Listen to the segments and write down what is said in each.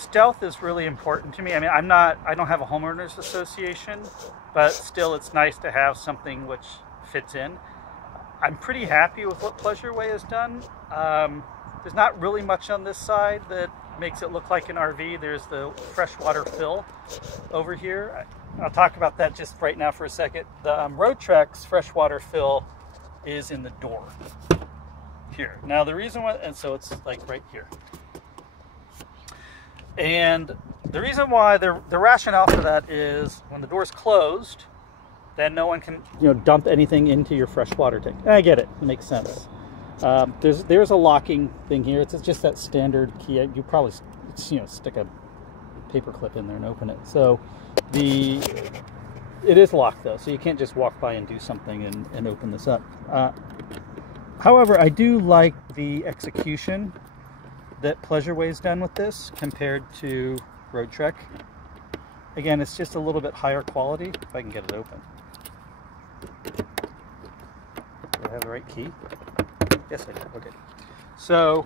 stealth is really important to me. I mean, I don't have a homeowners association, but still it's nice to have something which fits in. I'm pretty happy with what Pleasure Way has done. There's not really much on this side that makes it look like an RV. There's the freshwater fill over here. I'll talk about that just right now for a second. The Road Trek's freshwater fill is in the door here. Now the reason why, and so it's like right here. And the reason why, the rationale for that is when the door's closed, then no one can, dump anything into your freshwater tank. I get it. It makes sense. There's a locking thing here. It's just that standard key. You probably stick a paper clip in there and open it. So it is locked though, so you can't just walk by and do something and open this up. However, I do like the execution that Pleasure Way's done with this compared to Road Trek. Again, it's just a little bit higher quality. If I can get it open. Do I have the right key? Yes, I do. Okay. So,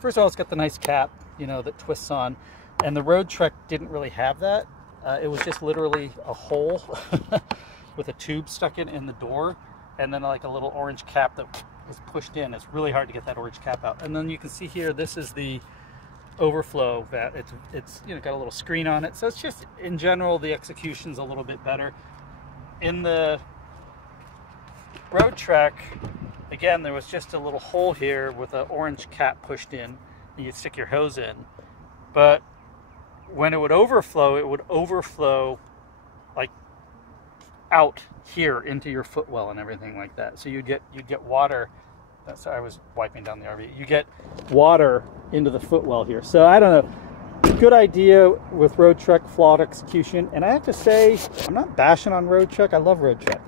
first of all, it's got the nice cap, that twists on. And the Road Trek didn't really have that. It was just literally a hole with a tube stuck in the door, and then like a little orange cap that was pushed in. It's really hard to get that orange cap out. And then you can see here, this is the overflow vat. It's got a little screen on it. So it's just, in general, the execution's a little bit better. In the Road Trek, again, there was just a little hole here with an orange cap pushed in, and you'd stick your hose in. But when it would overflow like out here into your footwell and everything like that. So you'd get water. Sorry, I was wiping down the RV. You get water into the footwell here. So I don't know. Good idea with Road Trek, flawed execution. And I have to say, I'm not bashing on Road Trek. I love Road Trek.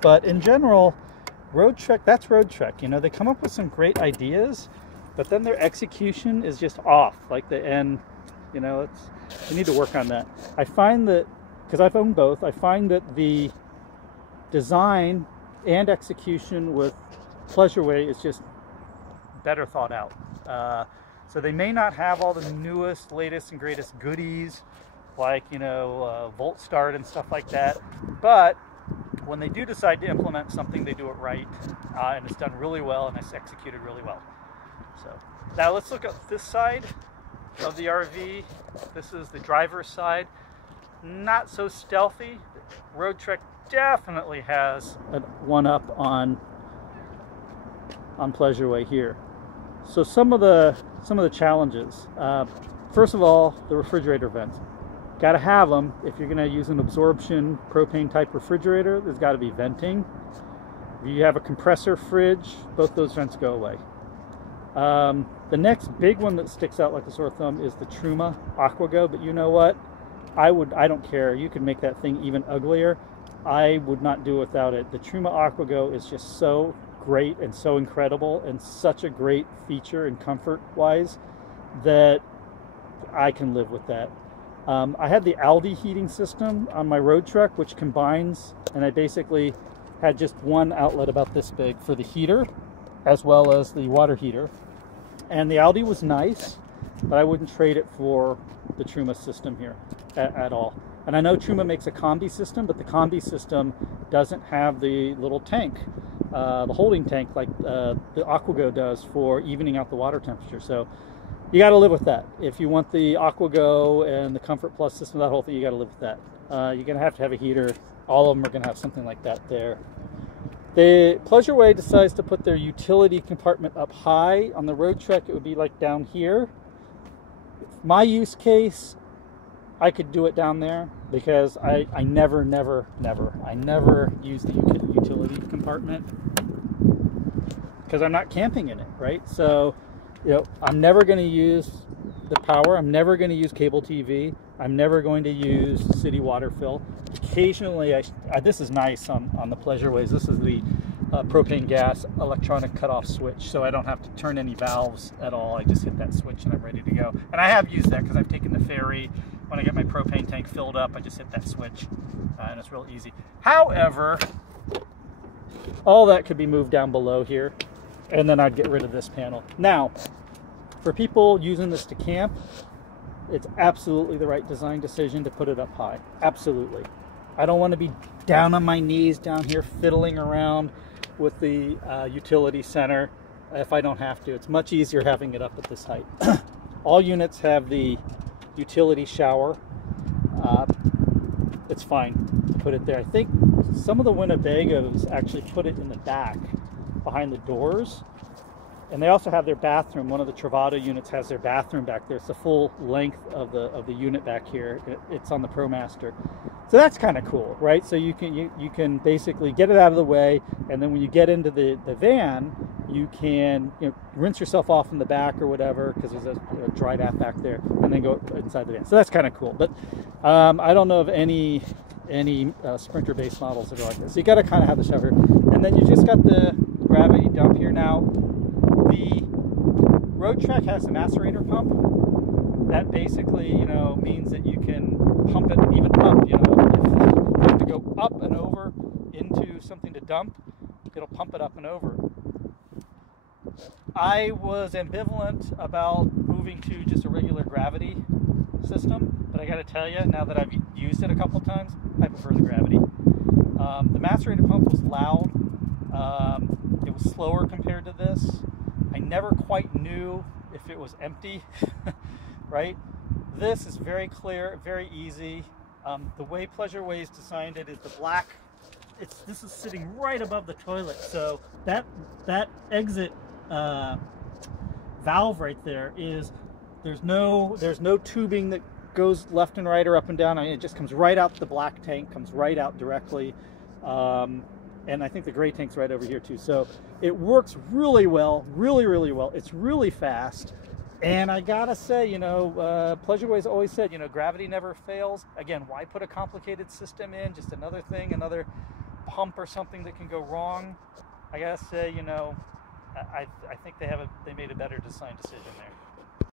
But in general, Road Trek, that's Road Trek. They come up with some great ideas, but then their execution is just off. Like the end, you need to work on that. I find that, because I've owned both, I find that the design and execution with Pleasure Way is just better thought out. So they may not have all the newest, latest, and greatest goodies, like, Volt Start and stuff like that, but when they do decide to implement something, they do it right, and it's done really well, and it's executed really well. So now let's look at this side of the RV. This is the driver's side. Not so stealthy. Road Trek definitely has a one-up on Pleasure Way here. So some of the challenges. First of all, the refrigerator vents. Got to have them. If you're going to use an absorption propane type refrigerator, there's got to be venting. If you have a compressor fridge, both those vents go away. The next big one that sticks out like a sore thumb is the Truma AquaGo, but you know what? I don't care. You can make that thing even uglier. I would not do without it. The Truma AquaGo is just so great and so incredible and such a great feature and comfort wise that I can live with that. I had the Aldi heating system on my Road Trek, which combines, and I basically had just one outlet about this big for the heater as well as the water heater. And the Aldi was nice, but I wouldn't trade it for the Truma system here at all. And I know Truma makes a combi system, but the combi system doesn't have the little tank, the holding tank like the AquaGo does for evening out the water temperature. So you got to live with that. If you want the AquaGo and the Comfort Plus system, that whole thing, you got to live with that. You're going to have a heater. All of them are going to have something like that there. The Pleasure Way decides to put their utility compartment up high. On the Road Trek, it would be like down here. My use case, I could do it down there because I never use the utility compartment because I'm not camping in it, right? So, I'm never going to use the power. I'm never going to use cable TV. I'm never going to use city water fill. Occasionally, this is nice on the Pleasure Ways. This is the propane gas electronic cutoff switch, so I don't have to turn any valves at all. I just hit that switch and I'm ready to go. And I have used that because I've taken the ferry. When I get my propane tank filled up, I just hit that switch, and it's real easy. However, all that could be moved down below here, and then I'd get rid of this panel. Now, For people using this to camp, it's absolutely the right design decision to put it up high. Absolutely. I don't want to be down on my knees down here fiddling around with the utility center if I don't have to. It's much easier having it up at this height. All units have the utility shower. It's fine to put it there. I think some of the Winnebagos actually put it in the back behind the doors. And they also have their bathroom. One of the Travato units has their bathroom back there. It's the full length of the unit back here. It's on the ProMaster. So that's kind of cool, right? So you can basically get it out of the way, and then when you get into the van, you can rinse yourself off in the back or whatever, because there's a dry bath back there, and then go inside the van. So that's kind of cool. But I don't know of any Sprinter-based models that are like this. So you got to kind of have the shower, and then you just got the gravity dump here now. The Road Trek has a macerator pump. That basically, means that you can pump it even up. If you have to go up and over into something to dump, it'll pump it up and over. I was ambivalent about moving to just a regular gravity system, but I got to tell you, now that I've used it a couple times, I prefer the gravity. The macerator pump was loud. It was slower compared to this. I never quite knew if it was empty, right? This is very clear, very easy. The way Pleasure Way designed it is the black. This is sitting right above the toilet, so that exit valve right there is there's no tubing that goes left and right or up and down. I mean, it just comes right out the black tank, comes right out directly. And I think the gray tank's right over here too. So it works really well, really well. It's really fast. And I gotta say, Pleasure Way's always said, gravity never fails. Again, why put a complicated system in? Just another thing, another pump or something that can go wrong. I gotta say, I think they made a better design decision there.